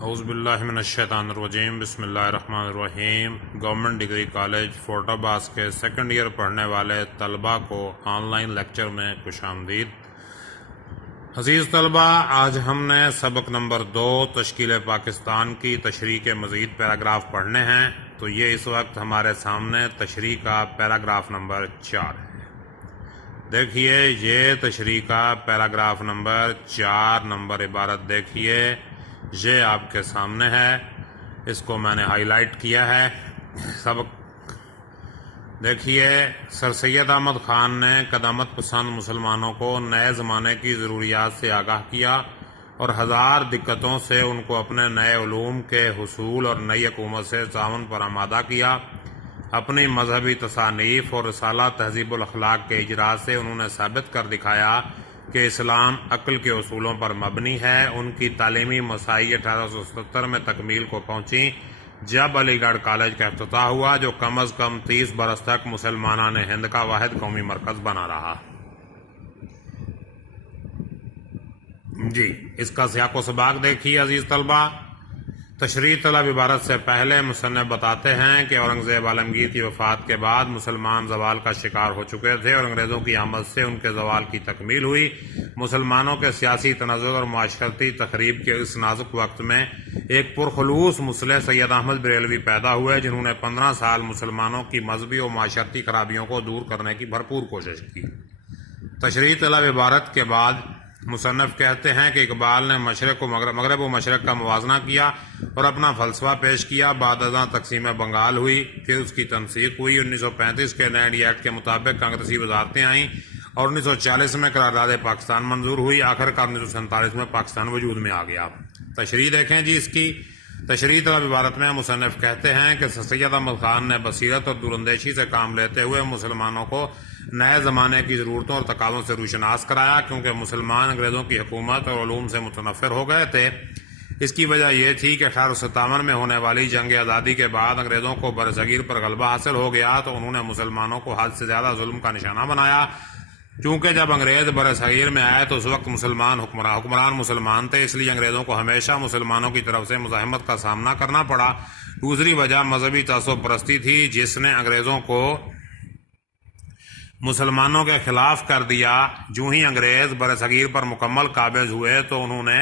اعوذ باللہ من الشیطان الرجیم بسم اللہ الرحمن الرحیم۔ گورنمنٹ ڈگری کالج فورٹ عباس کے سیکنڈ ایئر پڑھنے والے طلباء کو آن لائن لیکچر میں خوش آمدید۔ عزیز طلباء، آج ہم نے سبق نمبر 2 تشکیل پاکستان کی تشریح کے مزید پیراگراف پڑھنے ہیں، تو یہ اس وقت ہمارے سامنے تشریح کا پیراگراف نمبر 4 ہے۔ دیکھیے، یہ تشریح کا پیراگراف نمبر 4 نمبر عبارت دیکھیے، یہ آپ کے سامنے ہے، اس کو میں نے ہائی لائٹ کیا ہے۔ سبق دیکھیے، سر سید احمد خان نے قدامت پسند مسلمانوں کو نئے زمانے کی ضروریات سے آگاہ کیا اور ہزار دقتوں سے ان کو اپنے نئے علوم کے حصول اور نئی حکومت سے تعاون پر آمادہ کیا۔ اپنی مذہبی تصانیف اور رسالہ تہذیب الاخلاق کے اجرا سے انہوں نے ثابت کر دکھایا کہ اسلام عقل کے اصولوں پر مبنی ہے۔ ان کی تعلیمی مساعی 1877 میں تکمیل کو پہنچی جب علی گڑھ کالج کا افتتاح ہوا، جو کم از کم 30 برس تک مسلمانان ہند کا واحد قومی مرکز بنا رہا۔ جی، اس کا سیاق و سباق دیکھیے عزیز طلبہ۔ تشریح طلب عبارت سے پہلے مصنف بتاتے ہیں کہ اورنگزیب عالمگیر کی وفات کے بعد مسلمان زوال کا شکار ہو چکے تھے اور انگریزوں کی آمد سے ان کے زوال کی تکمیل ہوئی۔ مسلمانوں کے سیاسی تنزل اور معاشرتی تخریب کے اس نازک وقت میں ایک پرخلوص مصلح سید احمد بریلوی پیدا ہوئے، جنہوں نے 15 سال مسلمانوں کی مذہبی اور معاشرتی خرابیوں کو دور کرنے کی بھرپور کوشش کی۔ تشریح طلب عبارت کے بعد مصنف کہتے ہیں کہ اقبال نے مغرب و مشرق کا موازنہ کیا اور اپنا فلسفہ پیش کیا۔ بعد ازاں تقسیم بنگال ہوئی، پھر اس کی تنسیق ہوئی۔ 1935 کے نئے انڈیا ایکٹ کے مطابق کانگریسی وزارتیں آئیں اور 1940 میں قرارداد پاکستان منظور ہوئی۔ آخرکار 1947 میں پاکستان وجود میں آ گیا۔ تشریح دیکھیں جی، اس کی تشریح طلب عبارت میں مصنف کہتے ہیں کہ سید احمد خان نے بصیرت اور دوراندیشی سے کام لیتے ہوئے مسلمانوں کو نئے زمانے کی ضرورتوں اور تقاضوں سے روشناس کرایا، کیونکہ مسلمان انگریزوں کی حکومت اور علوم سے متنفر ہو گئے تھے۔ اس کی وجہ یہ تھی کہ 1857 میں ہونے والی جنگ آزادی کے بعد انگریزوں کو برصغیر پر غلبہ حاصل ہو گیا، تو انہوں نے مسلمانوں کو حد سے زیادہ ظلم کا نشانہ بنایا۔ چونکہ جب انگریز برصغیر میں آئے تو اس وقت حکمران مسلمان تھے، اس لیے انگریزوں کو ہمیشہ مسلمانوں کی طرف سے مزاحمت کا سامنا کرنا پڑا۔ دوسری وجہ مذہبی تعصب پرستی تھی، جس نے انگریزوں کو مسلمانوں کے خلاف کر دیا۔ جو ہی انگریز برصغیر پر مکمل قابض ہوئے تو انہوں نے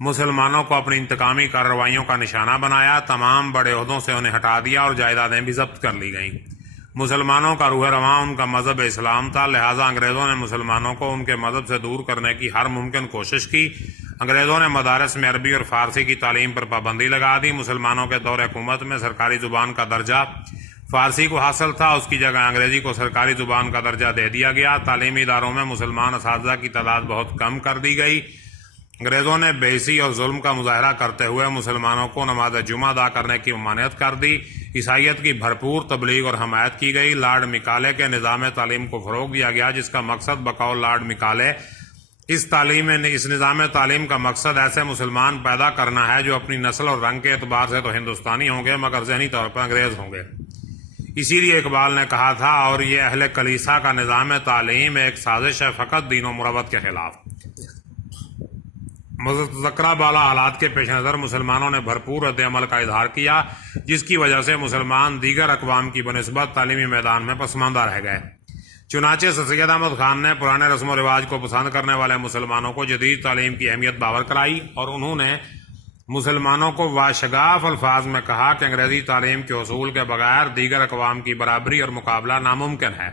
مسلمانوں کو اپنی انتقامی کارروائیوں کا نشانہ بنایا، تمام بڑے عہدوں سے انہیں ہٹا دیا اور جائیدادیں بھی ضبط کر لی گئیں۔ مسلمانوں کا روح رواں ان کا مذہب اسلام تھا، لہٰذا انگریزوں نے مسلمانوں کو ان کے مذہب سے دور کرنے کی ہر ممکن کوشش کی۔ انگریزوں نے مدارس میں عربی اور فارسی کی تعلیم پر پابندی لگا دی۔ مسلمانوں کے دور حکومت میں سرکاری زبان کا درجہ فارسی کو حاصل تھا، اس کی جگہ انگریزی کو سرکاری زبان کا درجہ دے دیا گیا۔ تعلیمی اداروں میں مسلمان اساتذہ کی تعداد بہت کم کر دی گئی۔ انگریزوں نے بے حسی اور ظلم کا مظاہرہ کرتے ہوئے مسلمانوں کو نماز جمعہ ادا کرنے کی ممانعت کر دی۔ عیسائیت کی بھرپور تبلیغ اور حمایت کی گئی۔ لارڈ مکالے کے نظام تعلیم کو فروغ دیا گیا، جس کا مقصد بقول لارڈ مکالے اس نظام تعلیم کا مقصد ایسے مسلمان پیدا کرنا ہے جو اپنی نسل اور رنگ کے اعتبار سے تو ہندوستانی ہوں گے مگر ذہنی طور پر انگریز ہوں گے۔ اسی لیے اقبال نے کہا تھا، اور یہ اہل کلیسا کا نظام تعلیم ایک سازش ہے فقط دین و مروت کے خلاف۔ مذکورہ بالا حالات کے پیش نظر مسلمانوں نے بھرپور رد عمل کا اظہار کیا، جس کی وجہ سے مسلمان دیگر اقوام کی بنسبت تعلیمی میدان میں پسماندہ رہ گئے۔ چنانچہ سید احمد خان نے پرانے رسم و رواج کو پسند کرنے والے مسلمانوں کو جدید تعلیم کی اہمیت باور کرائی، اور انہوں نے مسلمانوں کو واشگاف الفاظ میں کہا کہ انگریزی تعلیم کے حصول کے بغیر دیگر اقوام کی برابری اور مقابلہ ناممکن ہے۔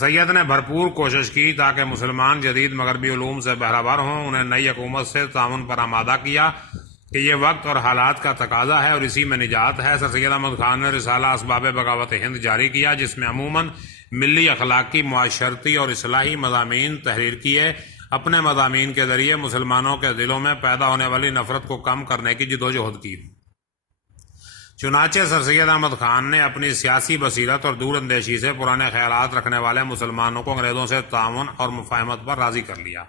سید نے بھرپور کوشش کی تاکہ مسلمان جدید مغربی علوم سے بہرہ ور ہوں، انہیں نئی حکومت سے تعاون پر آمادہ کیا کہ یہ وقت اور حالات کا تقاضا ہے اور اسی میں نجات ہے۔ سید احمد خان نے رسالہ اسباب بغاوت ہند جاری کیا، جس میں عموماً ملی اخلاقی، معاشرتی اور اصلاحی مضامین تحریر کیے۔ اپنے مضامین کے ذریعے مسلمانوں کے دلوں میں پیدا ہونے والی نفرت کو کم کرنے کی جدوجہد کی۔ چنانچہ سر سید احمد خان نے اپنی سیاسی بصیرت اور دور اندیشی سے پرانے خیالات رکھنے والے مسلمانوں کو انگریزوں سے تعاون اور مفاہمت پر راضی کر لیا۔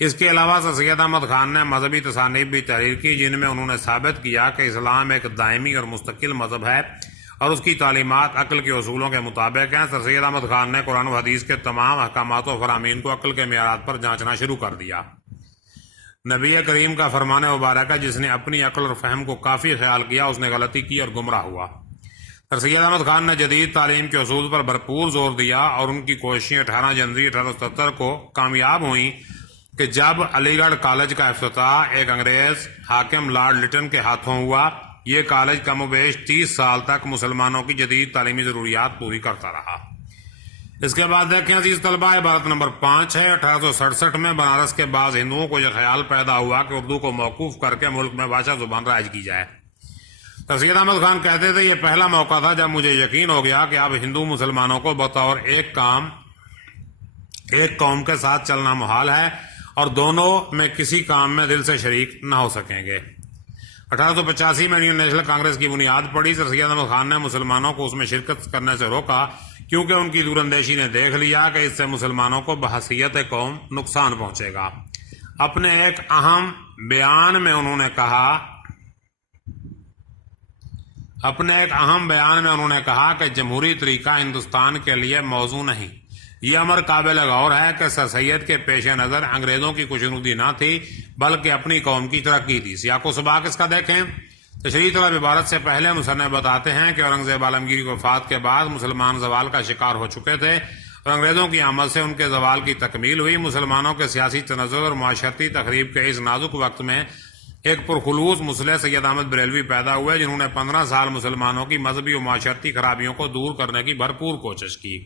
اس کے علاوہ سر سید احمد خان نے مذہبی تصانیف بھی تحریر کی، جن میں انہوں نے ثابت کیا کہ اسلام ایک دائمی اور مستقل مذہب ہے اور اس کی تعلیمات عقل کے اصولوں کے مطابق ہیں۔ سر سید احمد خان نے قرآن و حدیث کے تمام احکامات و فرامین کو عقل کے معیارات پر جانچنا شروع کر دیا۔ نبی کریم کا فرمان مبارک ہے، جس نے اپنی عقل اور فہم کو کافی خیال کیا اس نے غلطی کی اور گمراہ ہوا۔ سر سید احمد خان نے جدید تعلیم کے اصول پر بھرپور زور دیا اور ان کی کوششیں 18 جنوری 1877 کو کامیاب ہوئیں کہ جب علی گڑھ کالج کا افتتاح ایک انگریز حاکم لارڈ لٹن کے ہاتھوں ہوا۔ یہ کالج کم و بیش 30 سال تک مسلمانوں کی جدید تعلیمی ضروریات پوری کرتا رہا۔ اس کے بعد دیکھیں عزیز طلبہ، عبارت نمبر 5 ہے۔ 1867 میں بنارس کے بعض ہندوؤں کو یہ خیال پیدا ہوا کہ اردو کو موقوف کر کے ملک میں بھاشا زبان رائج کی جائے۔ سید احمد خان کہتے تھے یہ پہلا موقع تھا جب مجھے یقین ہو گیا کہ اب ہندو مسلمانوں کو بطور ایک قوم کے ساتھ چلنا محال ہے اور دونوں میں کسی کام میں دل سے شریک نہ ہو سکیں گے۔ 1885 میں انڈین نیشنل کانگریس کی بنیاد پڑی۔ سر سید احمد خان نے مسلمانوں کو اس میں شرکت کرنے سے روکا کیونکہ ان کی دور اندیشی نے دیکھ لیا کہ اس سے مسلمانوں کو بحیثیت قوم نقصان پہنچے گا۔ اپنے ایک اہم بیان میں انہوں نے کہا کہ جمہوری طریقہ ہندوستان کے لیے موزوں نہیں۔ یہ امر قابل غور ہے کہ سر سید کے پیش نظر انگریزوں کی خوشنودی نہ تھی بلکہ اپنی قوم کی ترقی تھی۔ سیاق و سباق اس کا دیکھیں۔ تشریح طلب عبارت سے پہلے مصنف بتاتے ہیں کہ اورنگزیب عالمگیر کی وفات کے بعد مسلمان زوال کا شکار ہو چکے تھے اور انگریزوں کی آمد سے ان کے زوال کی تکمیل ہوئی۔ مسلمانوں کے سیاسی تنزل اور معاشرتی تخریب کے اس نازک وقت میں ایک پرخلوص مصلح سید احمد بریلوی پیدا ہوئے جنہوں نے 15 سال مسلمانوں کی مذہبی و معاشرتی خرابیوں کو دور کرنے کی بھرپور کوشش کی۔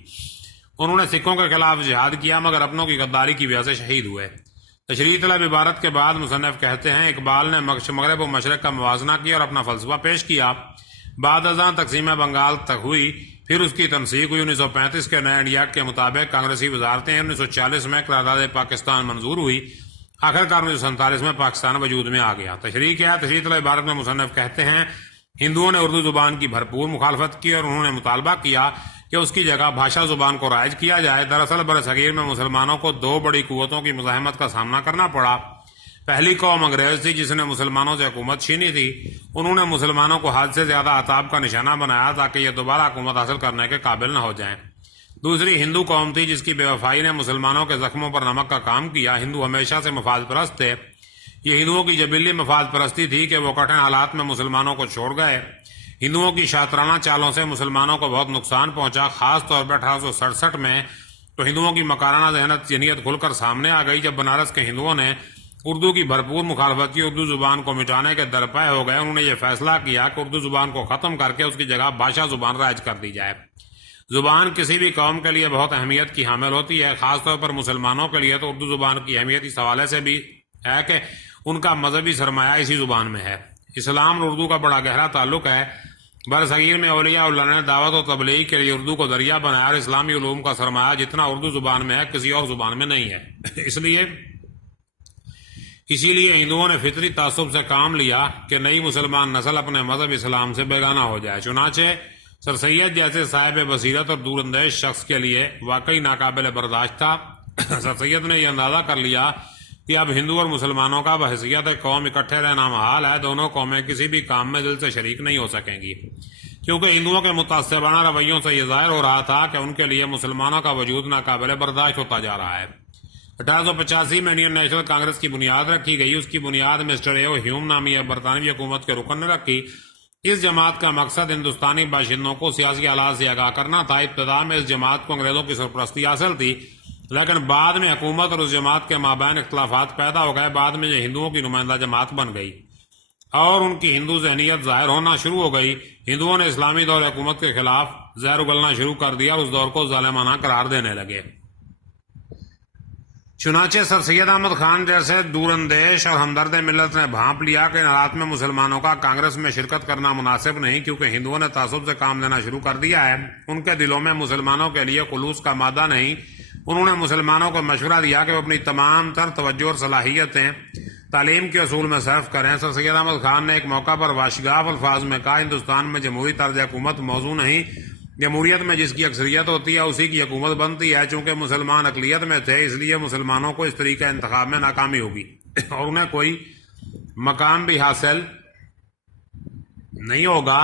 انہوں نے سکھوں کے خلاف جہاد کیا مگر اپنوں کی غداری کی وجہ سے شہید ہوئے۔ تشریح طلب عبارت کے بعد مصنف کہتے ہیں اقبال نے مغرب و مشرق کا موازنہ کیا اور اپنا فلسفہ پیش کیا۔ بعد ازاں تقسیم بنگال تک ہوئی، پھر اس کی تنسیق ہوئی۔ 1935 کے نئے انڈیا کے مطابق کانگریسی وزارتیں 1940 میں قرارداد پاکستان منظور ہوئی۔ آخرکار 1947 میں پاکستان وجود میں آ گیا۔ تشریح کیا ہے؟ تشریح طلب عبارت میں مصنف کہتے ہیں ہندوؤں نے اردو زبان کی بھرپور مخالفت کی اور انہوں نے مطالبہ کیا کہ اس کی جگہ بھاشا زبان کو رائج کیا جائے۔ دراصل برصغیر میں مسلمانوں کو 2 بڑی قوتوں کی مزاحمت کا سامنا کرنا پڑا۔ پہلی قوم انگریز تھی جس نے مسلمانوں سے حکومت چھینی تھی۔ انہوں نے مسلمانوں کو حد سے زیادہ عطاب کا نشانہ بنایا تاکہ یہ دوبارہ حکومت حاصل کرنے کے قابل نہ ہو جائیں۔ دوسری ہندو قوم تھی جس کی بے وفائی نے مسلمانوں کے زخموں پر نمک کا کام کیا۔ ہندو ہمیشہ سے مفاد پرست تھے۔ یہ ہندوؤں کی جبلی مفاد پرستی تھی کہ وہ کٹھن حالات میں مسلمانوں کو چھوڑ گئے۔ ہندوؤں کی شاطرانہ چالوں سے مسلمانوں کو بہت نقصان پہنچا، خاص طور پر 1867 میں تو ہندوؤں کی مکارانہ ذہنیت کھل کر سامنے آ گئی۔ جب بنارس کے ہندوؤں نے اردو کی بھرپور مخالفت کی، اردو زبان کو مٹانے کے درپے ہو گئے، انہوں نے یہ فیصلہ کیا کہ اردو زبان کو ختم کر کے اس کی جگہ بھاشا زبان رائج کر دی جائے۔ زبان کسی بھی قوم کے لیے بہت اہمیت کی حامل ہوتی ہے، خاص طور پر مسلمانوں کے لیے تو اردو زبان کی اہمیت اس حوالے سے بھی ہے کہ ان کا مذہبی سرمایہ اسی زبان میں ہے۔ اسلام اور اردو کا بڑا گہرا تعلق ہے۔ برصغیر میں اولیاء اللہ نے دعوت و تبلیغ کے لیے اردو کو ذریعہ بنایا اور اسلامی علوم کا سرمایہ جتنا اردو زبان میں ہے کسی اور زبان میں نہیں ہے۔ اسی لیے ہندوؤں نے فطری تعصب سے کام لیا کہ نئی مسلمان نسل اپنے مذہب اسلام سے بیگانہ ہو جائے۔ چنانچہ سر سید جیسے صاحب بصیرت اور دور اندیش شخص کے لیے واقعی ناقابل برداشت تھا۔ سر سید نے یہ اندازہ کر لیا کہ اب ہندو اور مسلمانوں کا بحیثیت قوم اکٹھے رہنا محال ہے۔ دونوں قومیں کسی بھی کام میں دل سے شریک نہیں ہو سکیں گی، کیونکہ ہندوؤں کے متعصبانہ رویوں سے یہ ظاہر ہو رہا تھا کہ ان کے لیے مسلمانوں کا وجود ناقابل برداشت ہوتا جا رہا ہے۔ 1885 میں انڈین نیشنل کانگریس کی بنیاد رکھی گئی۔ اس کی بنیاد مسٹر ایو ہیوم نامی برطانوی حکومت کے رکن نے رکھی۔ اس جماعت کا مقصد ہندوستانی باشندوں کو سیاسی حالات سے آگاہ کرنا تھا۔ ابتدا میں اس جماعت کو انگریزوں کی سرپرستی حاصل تھی، لیکن بعد میں حکومت اور اس جماعت کے مابین اختلافات پیدا ہو گئے۔ بعد میں یہ ہندوؤں کی نمائندہ جماعت بن گئی اور ان کی ہندو ذہنیت ظاہر ہونا شروع ہو گئی۔ ہندوؤں نے اسلامی دور حکومت کے خلاف زہر اگلنا شروع کر دیا اور اس دور کو ظالمانہ قرار دینے لگے۔ چنانچہ سر سید احمد خان جیسے دور اندیش اور ہمدرد ملت نے بھانپ لیا کہ ان حالات میں مسلمانوں کا کانگریس میں شرکت کرنا مناسب نہیں، کیونکہ ہندوؤں نے تعصب سے کام لینا شروع کر دیا ہے۔ ان کے دلوں میں مسلمانوں کے لیے خلوص کا مادہ نہیں۔ انہوں نے مسلمانوں کو مشورہ دیا کہ وہ اپنی تمام تر توجہ اور صلاحیتیں تعلیم کے اصول میں صرف کریں۔ سر سید احمد خان نے ایک موقع پر واشگاف الفاظ میں کہا ہندوستان میں جمہوری طرز حکومت موضوع نہیں، جمہوریت میں جس کی اکثریت ہوتی ہے اسی کی حکومت بنتی ہے۔ چونکہ مسلمان اقلیت میں تھے اس لیے مسلمانوں کو اس طریقہ انتخاب میں ناکامی ہوگی اور انہیں کوئی مقام بھی حاصل نہیں ہوگا۔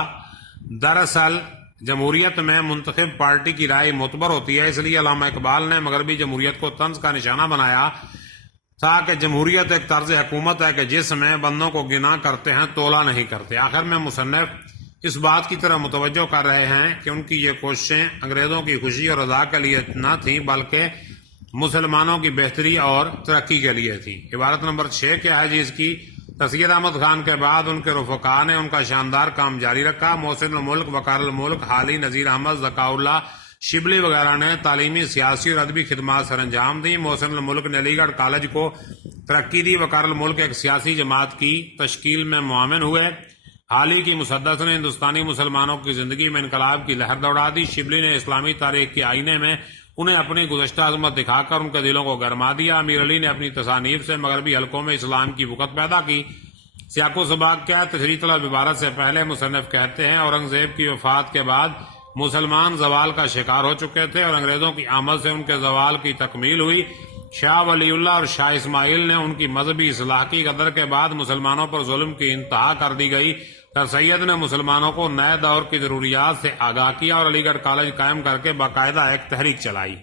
دراصل جمہوریت میں منتخب پارٹی کی رائے معتبر ہوتی ہے، اس لیے علامہ اقبال نے مغربی جمہوریت کو طنز کا نشانہ بنایا تھا کہ جمہوریت ایک طرز حکومت ہے کہ جس میں بندوں کو گنا کرتے ہیں، تولا نہیں کرتے۔ آخر میں مصنف اس بات کی طرح متوجہ کر رہے ہیں کہ ان کی یہ کوششیں انگریزوں کی خوشی اور رضا کے لیے نہ تھیں بلکہ مسلمانوں کی بہتری اور ترقی کے لیے تھی۔ عبارت نمبر 6 کیا ہے جی اس کی؟ سید احمد خان کے بعد ان کے رفقا نے ان کا شاندار کام جاری رکھا۔ محسن الملک، وقار الملک، حالی، نذیر احمد، ذکاء اللہ، شبلی وغیرہ نے تعلیمی، سیاسی اور ادبی خدمات سر انجام دی۔ محسن الملک نے علی گڑھ کالج کو ترقی دی۔ وقار الملک ایک سیاسی جماعت کی تشکیل میں معاون ہوئے۔ حالی کی مسدس نے ہندوستانی مسلمانوں کی زندگی میں انقلاب کی لہر دوڑا دی۔ شبلی نے اسلامی تاریخ کے آئینے میں انہیں اپنی گزشتہ عظمت دکھا کر ان کے دلوں کو گرما دیا۔ امیر علی نے اپنی تصانیف سے مغربی حلقوں میں اسلام کی وقت پیدا کی۔ سیاق و سباق کیا ہے؟ تشریح طلب عبارت سے پہلے مصنف کہتے ہیں اورنگزیب کی وفات کے بعد مسلمان زوال کا شکار ہو چکے تھے اور انگریزوں کی آمد سے ان کے زوال کی تکمیل ہوئی۔ شاہ ولی اللہ اور شاہ اسماعیل نے ان کی مذہبی اصلاح کی۔ غدر کے بعد مسلمانوں پر ظلم کی انتہا کر دی گئی۔ سر سید نے مسلمانوں کو نئے دور کی ضروریات سے آگاہ کیا اور علی گڑھ کالج قائم کر کے باقاعدہ ایک تحریک چلائی۔